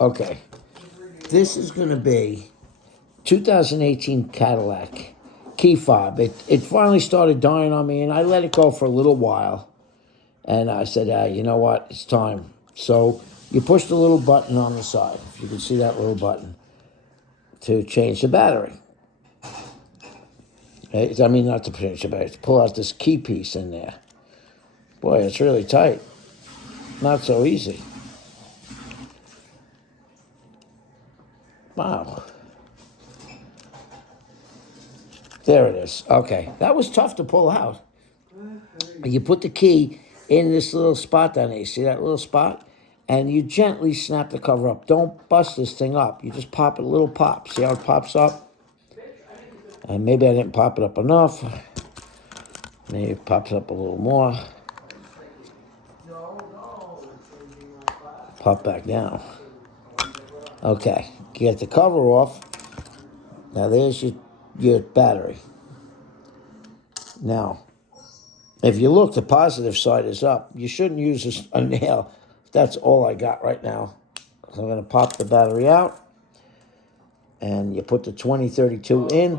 Okay. This is going to be 2018 Cadillac key fob. It finally started dying on me, and I let it go for a little while. And I said, you know what? It's time. So you push the little button on the side. If you can see that little button to change the battery. I mean, not to change the battery, to pull out this key piece in there. Boy, it's really tight. Not so easy. Wow. There it is. Okay. That was tough to pull out. You put the key in this little spot down there. You see that little spot? And you gently snap the cover up. Don't bust this thing up. You just pop it a little pop. See how it pops up? And maybe I didn't pop it up enough. Maybe it pops up a little more. Pop back down. Okay. Get the cover off. Now there's your battery. Now, if you look, the positive side is up. You shouldn't use a nail. That's all I got right now. So I'm going to pop the battery out. And you put the 2032 in,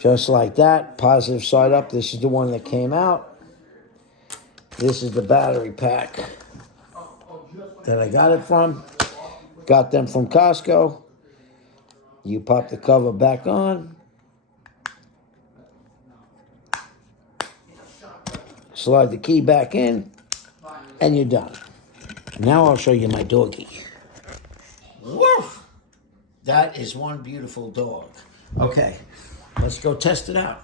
just like that. Positive side up. This is the one that came out. This is the battery pack that I got it from. Got them from Costco. You pop the cover back on. Slide the key back in, and you're done. Now I'll show you my doggy. Woof! That is one beautiful dog. Okay, let's go test it out.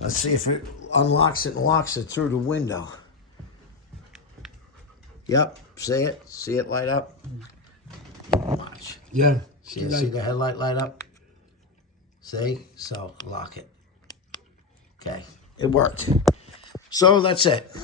Let's see if it unlocks it and locks it through the window. Yep, see it? See it light up? Watch. Yeah. See the headlight light up? See? So, lock it. Okay, it worked. So, that's it.